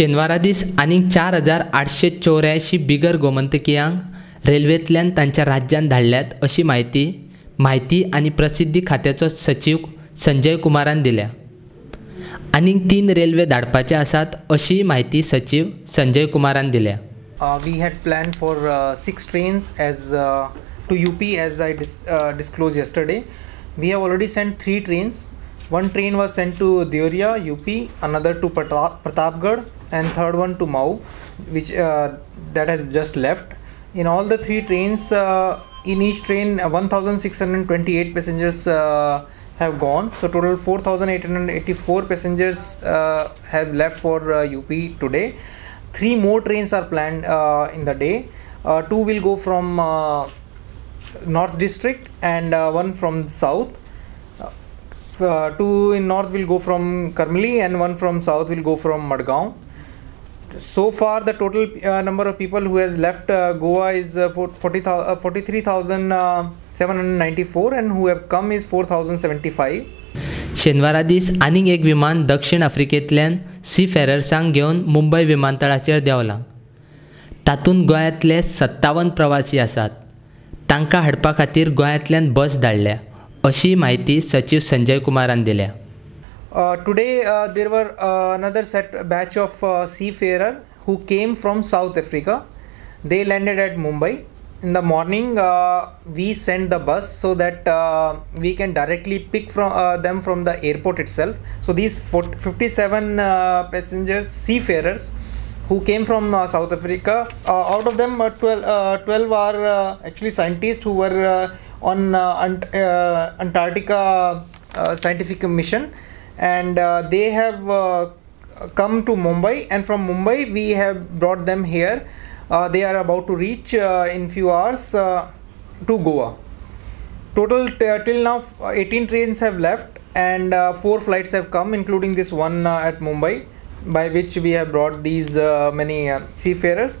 शेनवारा दीस आनीक 4884 बिगर गोमंतकीयांक रेल्वेंतल्यान तांच्या राज्यांत धाडल्यात अशी माहिती आनी प्रसिद्धी खात्याचो सचीव संजय कुमारान दिल्या. आनीक 3 रेल्वे धाडपाचे आसात अशी माहिती सचीव संजय कुमारान दिल्या. We had planned for 6 trains as to UP as I disclosed yesterday. We have already sent 3 trains. One train was sent to Deoria, UP, another to Pratapgarh, and third one to Mau, which that has just left. In all the 3 trains, in each train 1628 passengers have gone. So total 4884 passengers have left for UP today. 3 more trains are planned in the day. 2 will go from North District and 1 from South. 2 in North will go from Karmali and 1 from South will go from Madgaon. So far the total number of people who has left Goa is 43,794 and who have come is 4,075. शेनवारा दीस आनीक एक विमान दक्षिण आफ्रिकेंतल्यान सीफेरर्सांक घेवन मुंबय विमानतळाचेर देंवलां. तातूंत गोंयांतले 57 प्रवासी आसात. तांकां हाडपा खातीर गोंयांतल्यान बस धाडल्या अशी माहिती सचीव संजय कुमारान दिल्या. Today there were another batch of seafarer who came from South Africa. They landed at Mumbai. In the morning we sent the bus so that we can directly pick them from the airport itself. So these 57 passengers, seafarers who came from South Africa, out of them 12 are actually scientists who were on Antarctica scientific mission, and they have come to Mumbai, and from Mumbai we have brought them here. They are about to reach in few hours to Goa. Total till now 18 trains have left and 4 flights have come, including this one at Mumbai, by which we have brought these many seafarers.